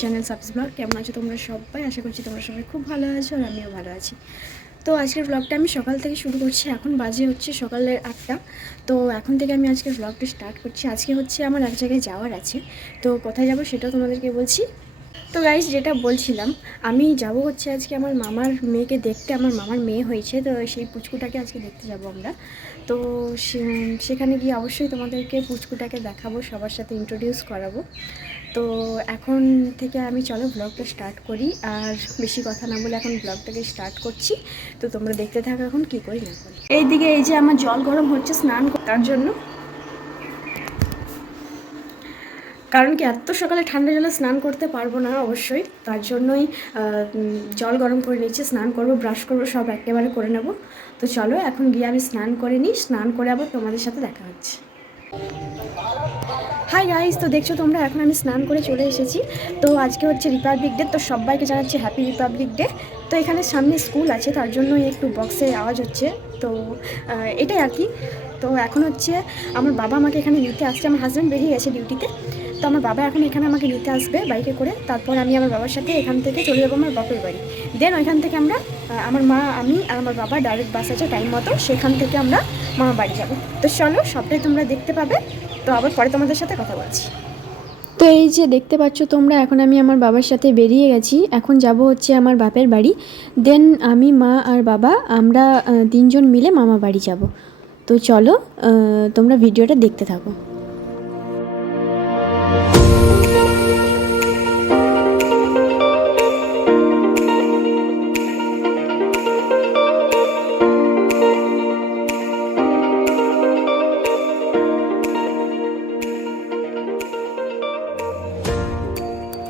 Channel subs blog. কেমন আছো তোমরা সবাই? আশা করছি তোমরা সবাই খুব ভালো আছো আর আমিও ভালো আছি। তো আজকের ব্লগটা আমি সকাল থেকে শুরু করছি। এখন বাজে হচ্ছে সকালের 8টা। তো এখন থেকে আমি আজকের ব্লগটা স্টার্ট করছি। আজকে হচ্ছে আমার এক জায়গায় যাওয়ার আছে, তো কোথায় যাবো সেটাও তোমাদেরকে বলছি। তো গাইস, যেটা বলছিলাম, আমি যাব হচ্ছে আজকে আমার মামার মেয়েকে দেখতে। আমার মামার মেয়ে হয়েছে, তো সেই পুচকুটাকে আজকে দেখতে যাব আমরা। তো সেখানে গিয়ে অবশ্যই তোমাদেরকে পুচকুটাকে দেখাবো, সবার সাথে ইন্ট্রোডিউস করাবো। তো এখন থেকে আমি চলো ব্লগটা স্টার্ট করি। আর বেশি কথা না বলে এখন ব্লগটাকে স্টার্ট করছি। তো তোমরা দেখতে থাকো এখন কী করি না করি। এইদিকে এই যে আমার জল গরম হচ্ছে স্নান করার জন্য, কারণ কি এত সকালে ঠান্ডা জলে স্নান করতে পারবো না অবশ্যই, তার জন্যই জল গরম করে নিচ্ছি। স্নান করবো, ব্রাশ করবো, সব একেবারে করে নেব। তো চলো এখন গিয়ে আমি স্নান করে নিই, স্নান করে আবার তোমাদের সাথে দেখা হচ্ছে। হাই গাইস, তো দেখছো তোমরা এখন আমি স্নান করে চলে এসেছি। তো আজকে হচ্ছে রিপাবলিক ডে, তো সবাইকে জানাচ্ছি হ্যাপি রিপাবলিক ডে। তো এখানে সামনে স্কুল আছে, তার জন্য একটু বক্সে আওয়াজ হচ্ছে। তো এটাই আর কি। তো এখন হচ্ছে আমার বাবা আমাকে এখানে নিতে আসছে। আমার হাজব্যান্ড বেরিয়ে গেছে ডিউটিতে, তো আমার বাবা এখন এখানে আমাকে নিতে আসবে বাইকে করে। তারপর আমি আমার বাবার সাথে এখান থেকে চলে যাবো আমার বাপের বাড়ি। দেন ওইখান থেকে আমরা আমার মা, আমি আর আমার বাবা ডাইরেক্ট বাস আছে টাইম মতো, সেখান থেকে আমরা মামা বাড়ি যাবো। তো চলো সবটাই তোমরা দেখতে পাবে। তো আবার পরে তোমাদের সাথে কথা বলছি। তো এই যে দেখতে পাচ্ছ তোমরা, এখন আমি আমার বাবার সাথে বেরিয়ে গেছি। এখন যাব হচ্ছে আমার বাপের বাড়ি। দেন আমি, মা আর বাবা আমরা তিনজন মিলে মামা বাড়ি যাব। তো চলো তোমরা ভিডিওটা দেখতে থাকো।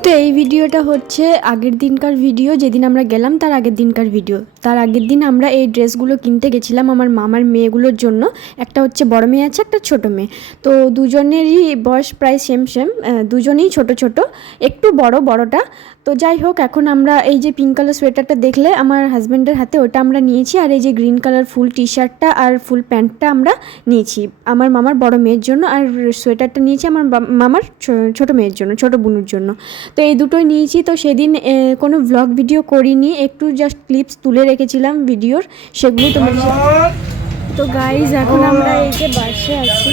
তো এই ভিডিওটা হচ্ছে আগের দিনকার ভিডিও, যেদিন আমরা গেলাম তার আগের দিনকার ভিডিও। তার আগের দিন আমরা এই ড্রেসগুলো কিনতে গেছিলাম আমার মামার মেয়েগুলোর জন্য। একটা হচ্ছে বড় মেয়ে আছে, একটা ছোট মেয়ে। তো দুজনেরই বয়স প্রায় সেম সেম, দুজনেই ছোট ছোট, একটু বড়টা। তো যাই হোক, এখন আমরা এই যে পিঙ্ক কালার সোয়েটারটা দেখলে আমার হাজব্যান্ডের হাতে, ওটা আমরা নিয়েছি। আর এই যে গ্রিন কালার ফুল টি শার্টটা আর ফুল প্যান্টটা আমরা নিয়েছি আমার মামার বড় মেয়ের জন্য। আর সোয়েটারটা নিয়েছি আমার মামার ছোট মেয়ের জন্য, ছোট বোনের জন্য। তো এই দুটোই নিয়েছি। তো সেদিন কোনো ভ্লগ ভিডিও করিনি, একটু জাস্ট ক্লিপস তুলে রেখেছিলাম ভিডিওর, সেগুলো তোমার। তো গাইজ এখন আমরা এই যে বাসে আছি,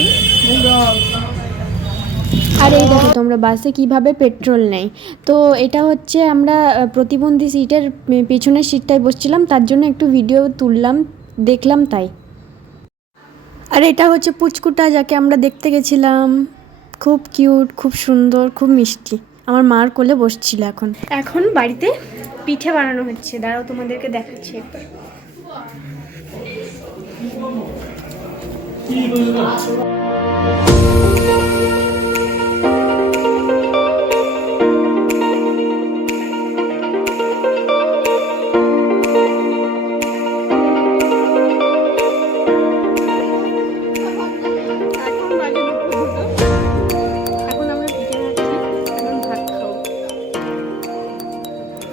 আর এই দেখো তোমরা বাসে কিভাবে পেট্রোল নেয়। তো এটা হচ্ছে আমরা প্রতিবন্ধী সিটের পেছনের সিটটায় বসছিলাম, তার জন্য একটু ভিডিও তুললাম, দেখলাম তাই। আর এটা হচ্ছে পুচকুটা, যাকে আমরা দেখতে গেছিলাম। খুব কিউট, খুব সুন্দর, খুব মিষ্টি। আমার মার কোলে বসছিল। এখন বাড়িতে পিঠে বানানো হচ্ছে, দাঁড়াও তোমাদেরকে দেখাচ্ছি একবার।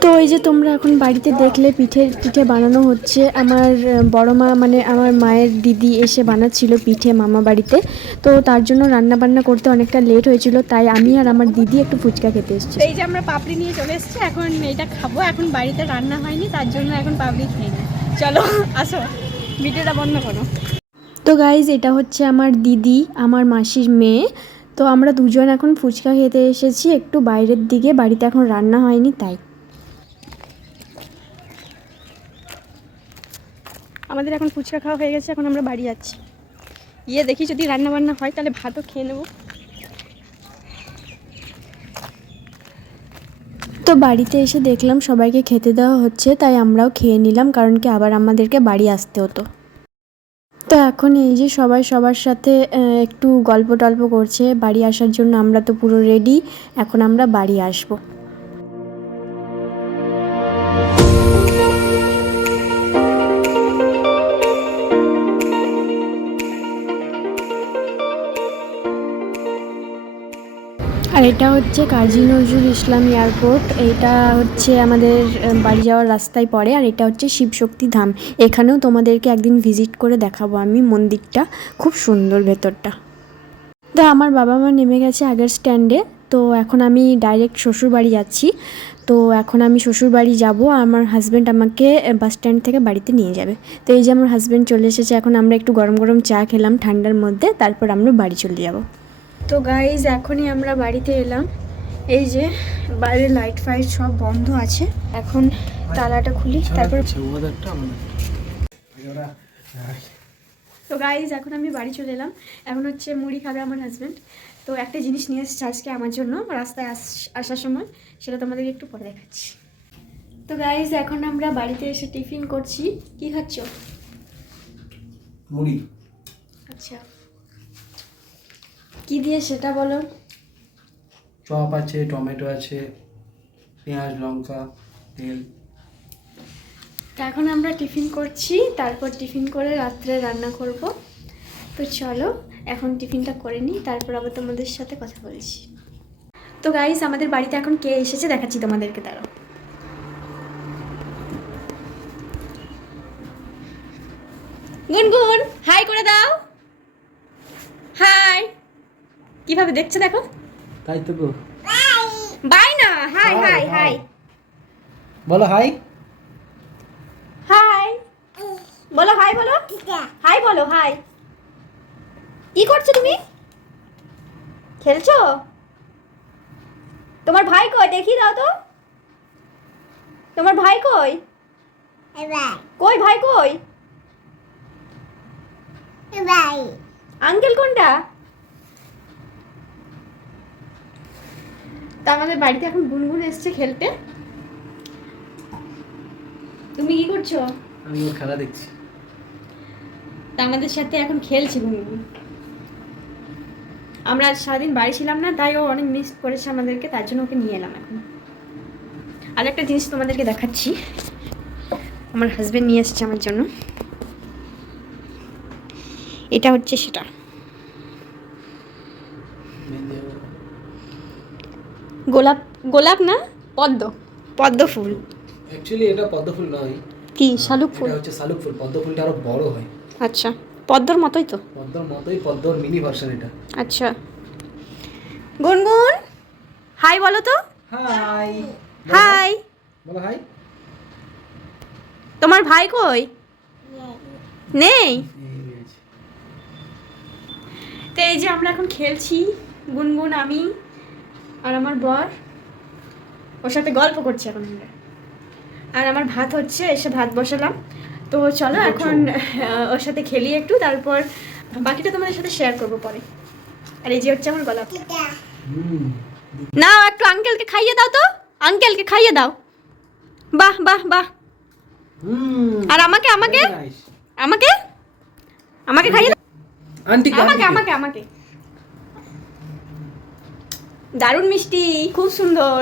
তো এই যে তোমরা এখন বাড়িতে দেখলে পিঠে বানানো হচ্ছে। আমার বড় মা, মানে আমার মায়ের দিদি এসে বানাচ্ছিল পিঠে মামা বাড়িতে। তো তার জন্য রান্না বান্না করতে অনেকটা লেট হয়েছিল, তাই আমি আর আমার দিদি একটু ফুচকা খেতে এসেছি। এই যে আমরা পাপড়ি নিয়ে চলে এসেছি, এখন এটা খাবো। এখন বাড়িতে রান্না হয়নি, তার জন্য এখন পাপড়ি খেয়ে নিই। চলো আসো, ভিডিওটা বন্ধ করো। তো গাইজ, এটা হচ্ছে আমার দিদি, আমার মাসির মেয়ে। তো আমরা দুজন এখন ফুচকা খেতে এসেছি একটু বাইরের দিকে, বাড়িতে এখন রান্না হয়নি তাই। আমাদের এখন ফুচকা খাওয়া হয়ে গেছে, এখন আমরা বাড়ি যাচ্ছি। দেখি যদি রান্না বান্না হয় তাহলে ভাতও খেয়ে নেব। তো বাড়িতে এসে দেখলাম সবাইকে খেতে দেওয়া হচ্ছে, তাই আমরাও খেয়ে নিলাম, কারণ কি আবার আমাদেরকে বাড়ি আসতে হতো। তো এখন এই যে সবাই সবার সাথে একটু গল্প টল্প করছে বাড়ি আসার জন্য। আমরা তো পুরো রেডি, এখন আমরা বাড়ি আসবো। আর এটা হচ্ছে কাজী নজরুল ইসলাম এয়ারপোর্ট। এটা হচ্ছে আমাদের বাড়ি যাওয়ার রাস্তায় পড়ে। আর এটা হচ্ছে শিবশক্তি ধাম। এখানেও তোমাদেরকে একদিন ভিজিট করে দেখাবো আমি মন্দিরটা, খুব সুন্দর ভেতরটা। তো আমার বাবা মা নেমে গেছে আগের স্ট্যান্ডে, তো এখন আমি ডাইরেক্ট শ্বশুরবাড়ি যাচ্ছি। তো এখন আমি শ্বশুরবাড়ি যাব, আমার হাজব্যান্ড আমাকে বাস স্ট্যান্ড থেকে বাড়িতে নিয়ে যাবে। তো এই যে আমার হাজব্যান্ড চলে এসেছে, এখন আমরা একটু গরম গরম চা খেলাম ঠান্ডার মধ্যে, তারপর আমরা বাড়ি চলে যাব। তো গাইজ এখনই আমরা বাড়িতে এলাম। এই যে বাইরে লাইট ফাইট সব বন্ধ আছে, এখন তালাটা খুলি তারপর। তো গাইজ এখন আমি বাড়ি চলে এলাম, এখন হচ্ছে মুড়ি খাবে আমার হাজব্যান্ড। তো একটা জিনিস নিয়ে এসেছে আজকে আমার জন্য রাস্তায় আসার সময়, সেটা তোমাদেরকে একটু পরে দেখাচ্ছি। তো গাইজ এখন আমরা বাড়িতে এসে টিফিন করছি। কি খাচ্ছ? মুড়ি। আচ্ছা, কি দিয়ে সেটা বলো। চপ আছে, টমেটো আছে, পেঁয়াজ, লঙ্কা, তেল। তো এখন আমরা টিফিন করছি, তারপর টিফিন করে রাত্রে রান্না করব। তো চলো এখন টিফিনটা করে নিই, তারপর আবার তোমাদের সাথে কথা বলছি। তো গাইস আমাদের বাড়িতে এখন কে এসেছে দেখাচ্ছি তোমাদেরকে, দাঁড়াও। গুনগুন হাই করে দাও। হাই, কিভাবে দেখছো দেখো। তাই তো গো। বাই না, হাই হাই হাই বলো হাই। হাই বলো, হাই বলো, হাই বলো, হাই। কি করছো তুমি? খেলছো? তোমার ভাই কই দেখিয়ে দাও তো। তোমার ভাই কই? কই ভাই কই? আঙ্কেল কোনটা? তা আমাদের বাড়িতে এখন গুনগুন এসছে খেলতে। তুমি কি করছো? আমি ওর খেলা দেখছি। তা আমাদের সাথে এখন খেলছি গুনগুন। আমরা আজ সারাদিন বাড়ি ছিলাম না, তাই ও অনেক মিস করেছে আমাদেরকে, তার জন্য ওকে নিয়ে এলাম এখন। আর একটা জিনিস তোমাদেরকে দেখাচ্ছি, আমার হাজবেন্ড নিয়ে এসছে আমার জন্য। এটা হচ্ছে সেটা, গোলাপ। গোলাপ না, পদ্ম, পদ্ম ফুল। অ্যাকচুয়ালি এটা পদ্ম ফুল নয়, কি শালুক ফুল? এটা হচ্ছে শালুক ফুল। পদ্ম ফুলটা আরো বড় হয়। আচ্ছা, পদ্মর মতোই তো। পদ্মর মতোই, পদ্মর মিনি ভার্সন এটা। আচ্ছা, গুনগুন হাই বলো তো। হাই। হাই বলো হাই। তোমার ভাই কই? নেই। তো এই যে আমরা এখন খেলছি, গুনগুন, আমি আর আমার বর, ওর সাথে গল্প করছি এখন আমরা। আর আমার ভাত হচ্ছে, এসে ভাত বসালাম। তো চলো এখন ওর সাথে খেলি একটু, তারপর বাকিটা তোমাদের সাথে শেয়ার করবো পরে। আর এই যে হচ্ছে আমার গলা। নাও একটু আঙ্কেলকে খাইয়ে দাও তো, আঙ্কেলকে খাইয়ে দাও। বাহ বাহ বাহ। আর আমাকে আমাকে আমাকে আমাকে খাইয়ে দাও। আন্টি আমাকে আমাকে আমাকে। দারুণ মিষ্টি, খুব সুন্দর।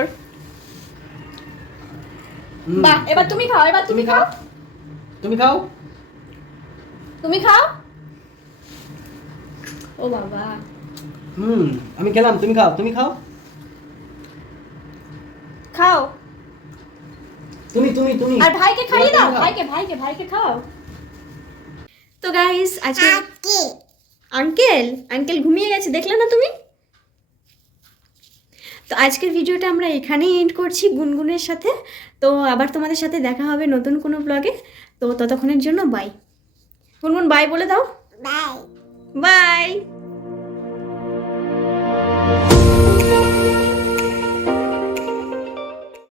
বাহ, এবার তুমি খাও, এবার তুমি খাও। তুমি খাও। তুমি খাও। ও বাবা। আমি খেলাম, তুমি খাও, তুমি খাও। খাও। তুমি তুমি তুমি আর ভাইকে খাইয়ে দাও, ভাইকে ভাইকে ভাইকে খাও। তো গাইস আজকে আঙ্কেল আঙ্কেল ঘুমিয়ে গেছে, দেখলে না তুমি? তো আজকের ভিডিওটা আমরা এখানেই এন্ড করছি গুনগুনের সাথে। তো আবার তোমাদের সাথে দেখা হবে নতুন কোনো ব্লগে। তো ততক্ষণের জন্য বাই। গুনগুন বাই বলে দাও। Bye bye.